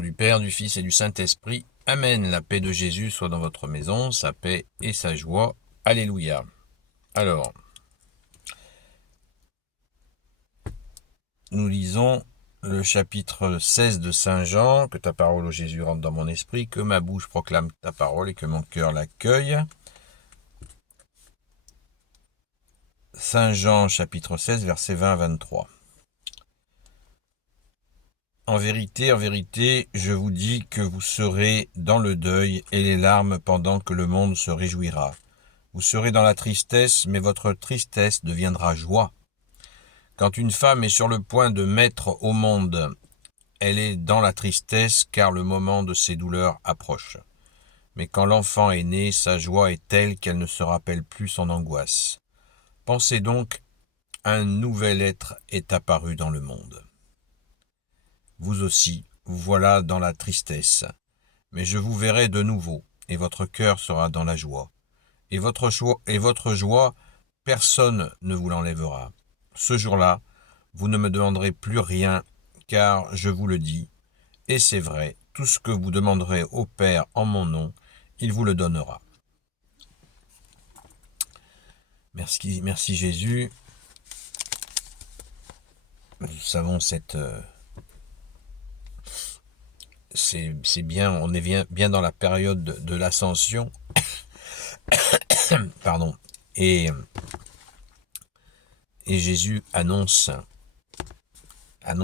nom du Père, du Fils et du Saint-Esprit. Amen. La paix de Jésus soit dans votre maison, sa paix et sa joie. Alléluia. Alors, nous lisons le chapitre 16 de Saint Jean, que ta parole, ô Jésus, rentre dans mon esprit, que ma bouche proclame ta parole et que mon cœur l'accueille. Saint Jean, chapitre 16, versets 20 à 23. En vérité, je vous dis que vous serez dans le deuil et les larmes pendant que le monde se réjouira. Vous serez dans la tristesse, mais votre tristesse deviendra joie. Quand une femme est sur le point de mettre au monde, elle est dans la tristesse car le moment de ses douleurs approche. Mais quand l'enfant est né, sa joie est telle qu'elle ne se rappelle plus son angoisse. Pensez donc, un nouvel être est apparu dans le monde. Vous aussi, vous voilà dans la tristesse, mais je vous verrai de nouveau, et votre cœur sera dans la joie. Et votre joie, personne ne vous l'enlèvera. Ce jour-là, vous ne me demanderez plus rien, car je vous le dis, et c'est vrai, tout ce que vous demanderez au Père en mon nom, il vous le donnera. Merci Jésus. Nous savons c'est bien, on est bien dans la période de l'ascension, pardon, et Jésus annonce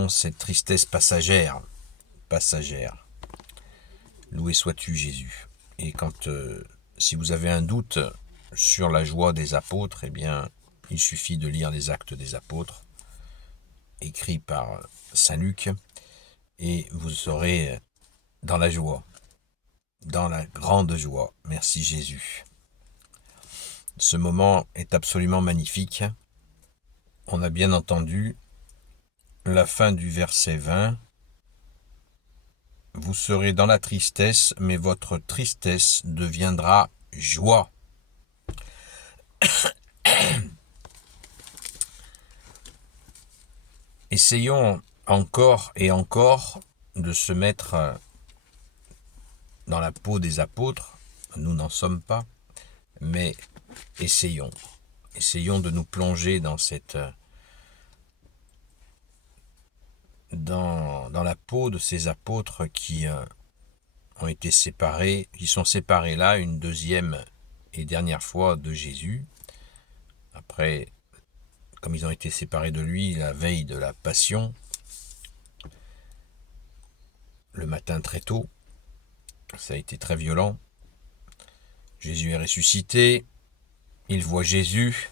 cette tristesse passagère. Loué sois-tu Jésus. Et si vous avez un doute sur la joie des apôtres, eh bien, il suffit de lire les Actes des apôtres, écrits par Saint Luc, et vous serez dans la joie, dans la grande joie. Merci Jésus. Ce moment est absolument magnifique. On a bien entendu la fin du verset 20. Vous serez dans la tristesse, mais votre tristesse deviendra joie. Essayons encore et encore de se mettre dans la peau des apôtres. Nous n'en sommes pas, mais essayons de nous plonger dans dans la peau de ces apôtres qui ont été séparés, qui sont séparés là une deuxième et dernière fois de Jésus. Après, comme ils ont été séparés de lui la veille de la Passion, le matin très tôt, ça a été très violent. Jésus est ressuscité, il voit Jésus,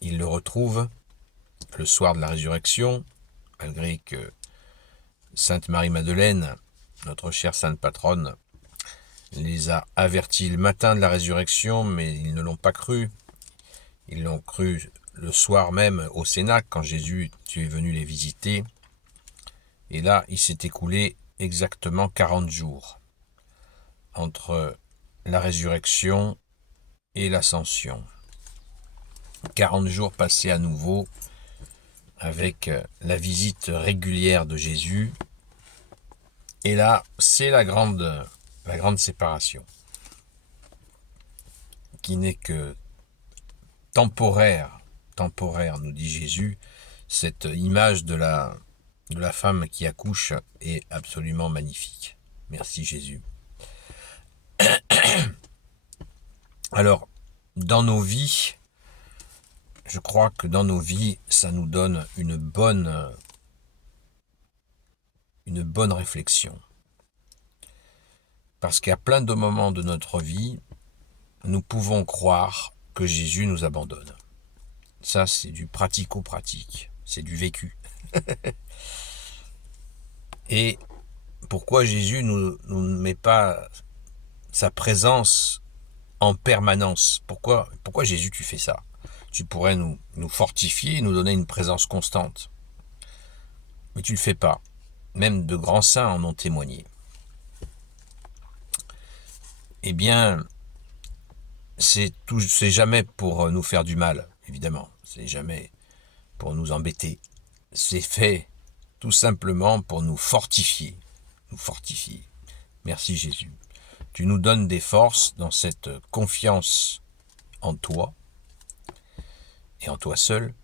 il le retrouve le soir de la résurrection, malgré que Sainte Marie-Madeleine, notre chère sainte patronne, les a avertis le matin de la résurrection, mais ils ne l'ont pas cru. Ils l'ont cru le soir même au Cénacle, quand Jésus est venu les visiter. Et là, il s'est écoulé exactement 40 jours entre la résurrection et l'ascension. 40 jours passés à nouveau avec la visite régulière de Jésus. Et là, c'est la grande séparation, qui n'est que temporaire, nous dit Jésus. Cette image de la femme qui accouche est absolument magnifique. Merci Jésus. Alors, dans nos vies, je crois que dans nos vies, ça nous donne une bonne réflexion. Parce qu'à plein de moments de notre vie, nous pouvons croire que Jésus nous abandonne. Ça, c'est du pratico-pratique, c'est du vécu. Et pourquoi Jésus ne met pas sa présence en permanence? Pourquoi Jésus tu fais ça? Tu pourrais nous fortifier, nous donner une présence constante. Mais tu ne le fais pas. Même de grands saints en ont témoigné. Eh bien, c'est jamais pour nous faire du mal, évidemment. C'est jamais pour nous embêter. C'est fait tout simplement pour nous fortifier. Nous fortifier. Merci Jésus. Tu nous donnes des forces dans cette confiance en toi et en toi seul.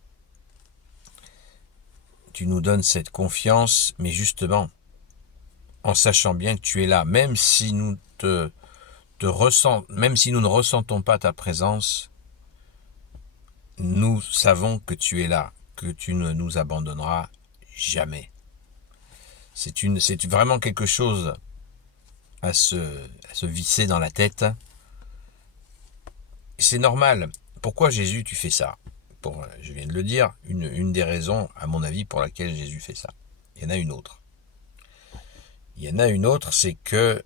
Tu nous donnes cette confiance, mais justement, en sachant bien que tu es là, même si nous même si nous ne ressentons pas ta présence, nous savons que tu es là, que tu ne nous abandonneras jamais. C'est vraiment quelque chose à se visser dans la tête. C'est normal. Pourquoi Jésus, tu fais ça? Je viens de le dire, une des raisons, à mon avis, pour laquelle Jésus fait ça. Il y en a une autre. Il y en a une autre, c'est que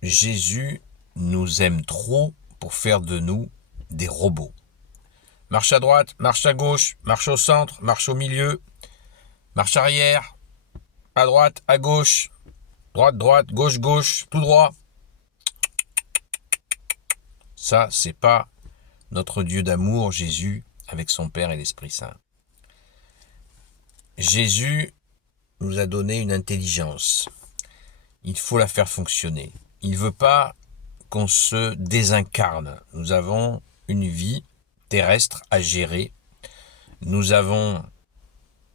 Jésus nous aime trop pour faire de nous des robots. Marche à droite, marche à gauche, marche au centre, marche au milieu, marche arrière, à droite, à gauche, droite, gauche, tout droit. Ça, c'est pas notre Dieu d'amour, Jésus, avec son Père et l'Esprit Saint. Jésus nous a donné une intelligence. Il faut la faire fonctionner. Il ne veut pas qu'on se désincarne. Nous avons une vie terrestre à gérer. Nous avons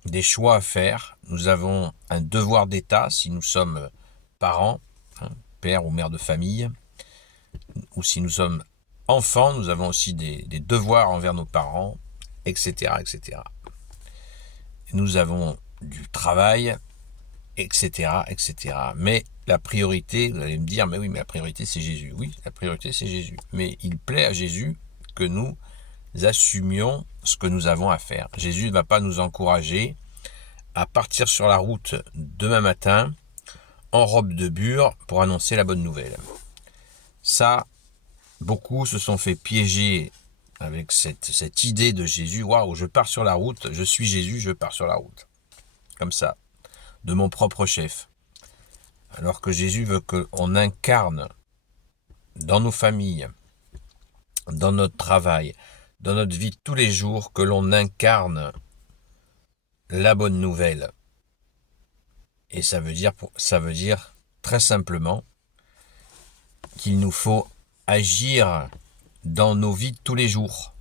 des choix à faire. Nous avons un devoir d'État si nous sommes parents, père ou mère de famille, ou si nous sommes enfants, nous avons aussi des devoirs envers nos parents, etc., etc. Nous avons du travail, etc., etc. Mais la priorité, vous allez me dire, mais oui, mais la priorité c'est Jésus. Oui, la priorité c'est Jésus. Mais il plaît à Jésus que nous assumions ce que nous avons à faire. Jésus ne va pas nous encourager à partir sur la route demain matin en robe de bure pour annoncer la bonne nouvelle. Ça, beaucoup se sont fait piéger avec cette idée de Jésus. Waouh, je pars sur la route, je suis Jésus, je pars sur la route. Comme ça, de mon propre chef. Alors que Jésus veut qu'on incarne dans nos familles, dans notre travail, dans notre vie de tous les jours, que l'on incarne la bonne nouvelle. Et ça veut dire très simplement qu'il nous faut agir dans nos vies de tous les jours.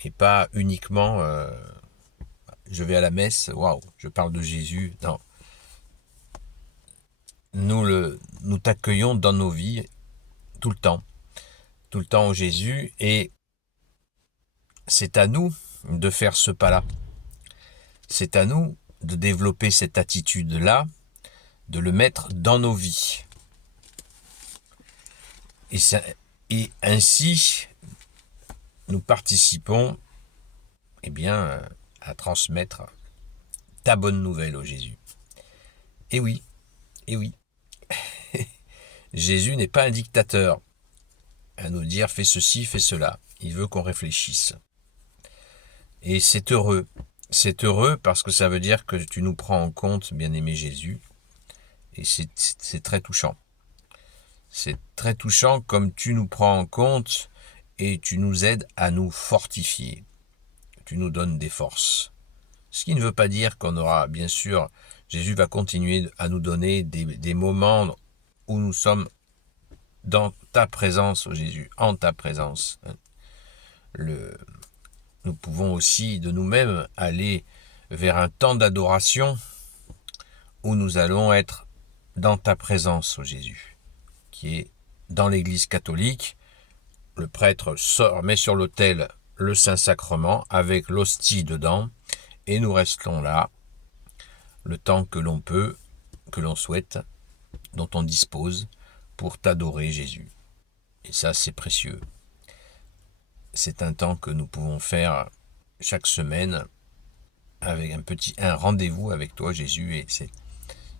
Et pas uniquement, je vais à la messe, waouh, je parle de Jésus. Non. Nous t'accueillons dans nos vies tout le temps au Jésus, et c'est à nous de faire ce pas-là. C'est à nous de développer cette attitude-là, de le mettre dans nos vies. Et ainsi, nous participons à transmettre ta bonne nouvelle au Jésus. Et oui, Jésus n'est pas un dictateur à nous dire fais ceci, fais cela. Il veut qu'on réfléchisse. Et c'est heureux. C'est heureux parce que ça veut dire que tu nous prends en compte, bien-aimé Jésus. Et c'est très touchant. C'est très touchant comme tu nous prends en compte et tu nous aides à nous fortifier. Tu nous donnes des forces. Ce qui ne veut pas dire qu'on aura, bien sûr, Jésus va continuer à nous donner des moments où nous sommes dans ta présence, oh Jésus, en ta présence. Nous pouvons aussi de nous-mêmes aller vers un temps d'adoration où nous allons être dans ta présence, oh Jésus, qui est dans l'Église catholique. Le prêtre met sur l'autel le Saint-Sacrement avec l'hostie dedans, et nous restons là le temps que l'on peut, que l'on souhaite, dont on dispose, pour t'adorer Jésus. Et ça, c'est précieux. C'est un temps que nous pouvons faire chaque semaine avec un rendez-vous avec toi, Jésus, et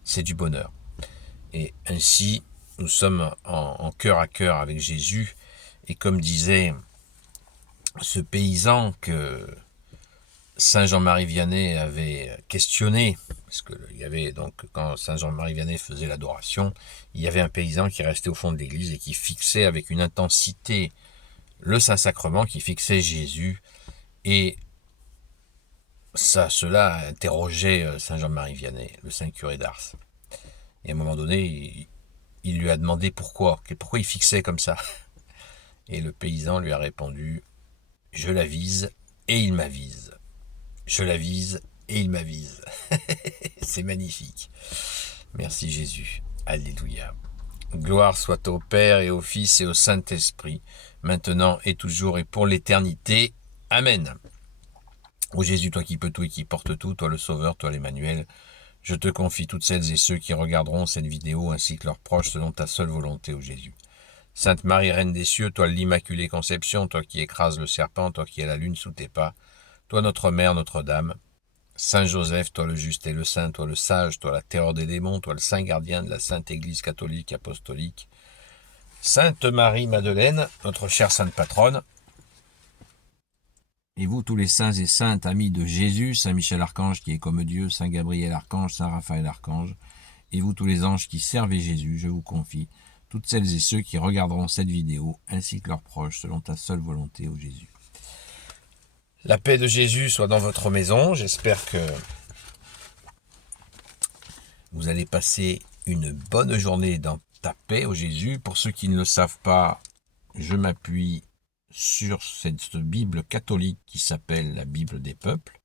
c'est du bonheur. Et ainsi, nous sommes en cœur à cœur avec Jésus, et comme disait ce paysan que Saint Jean-Marie Vianney avait questionné, parce que il y avait donc, quand Saint Jean-Marie Vianney faisait l'adoration, il y avait un paysan qui restait au fond de l'église et qui fixait avec une intensité le Saint-Sacrement, qui fixait Jésus, et Cela interrogeait Saint Jean-Marie Vianney, le saint curé d'Ars. Et à un moment donné, il lui a demandé pourquoi il fixait comme ça. Et le paysan lui a répondu, je la vise et il m'avise. Je la vise et il m'avise. C'est magnifique. Merci Jésus. Alléluia. Gloire soit au Père et au Fils et au Saint-Esprit, maintenant et toujours et pour l'éternité. Amen. Ô Jésus, toi qui peux tout et qui portes tout, toi le Sauveur, toi l'Emmanuel, je te confie toutes celles et ceux qui regarderont cette vidéo ainsi que leurs proches selon ta seule volonté, ô Jésus. Sainte Marie, Reine des cieux, toi l'Immaculée Conception, toi qui écrases le serpent, toi qui as la lune sous tes pas, toi notre Mère, Notre-Dame, Saint Joseph, toi le juste et le saint, toi le sage, toi la terreur des démons, toi le saint gardien de la Sainte Église catholique apostolique, Sainte Marie-Madeleine, notre chère sainte patronne, et vous tous les saints et saintes amis de Jésus, Saint Michel Archange qui est comme Dieu, Saint Gabriel Archange, Saint Raphaël Archange, et vous tous les anges qui servez Jésus, je vous confie, toutes celles et ceux qui regarderont cette vidéo, ainsi que leurs proches, selon ta seule volonté, ô Jésus. La paix de Jésus soit dans votre maison, j'espère que vous allez passer une bonne journée dans ta paix, ô Jésus. Pour ceux qui ne le savent pas, je m'appuie sur cette Bible catholique qui s'appelle la Bible des peuples,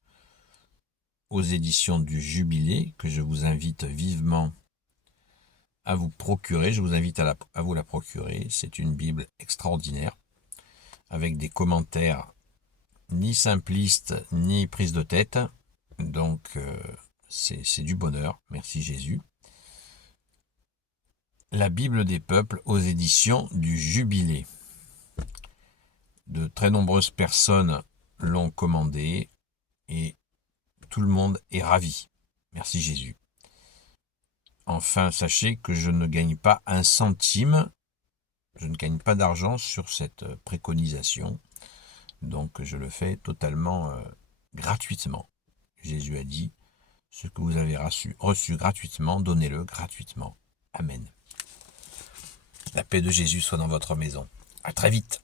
aux éditions du Jubilé, que je vous invite vivement à vous procurer. Je vous invite à vous la procurer. C'est une Bible extraordinaire, avec des commentaires ni simplistes, ni prise de tête. Donc, c'est du bonheur. Merci Jésus. La Bible des peuples aux éditions du Jubilé. De très nombreuses personnes l'ont commandé et tout le monde est ravi. Merci Jésus. Enfin, sachez que je ne gagne pas un centime, je ne gagne pas d'argent sur cette préconisation, donc je le fais totalement gratuitement. Jésus a dit, ce que vous avez reçu gratuitement, donnez-le gratuitement. Amen. La paix de Jésus soit dans votre maison. À très vite.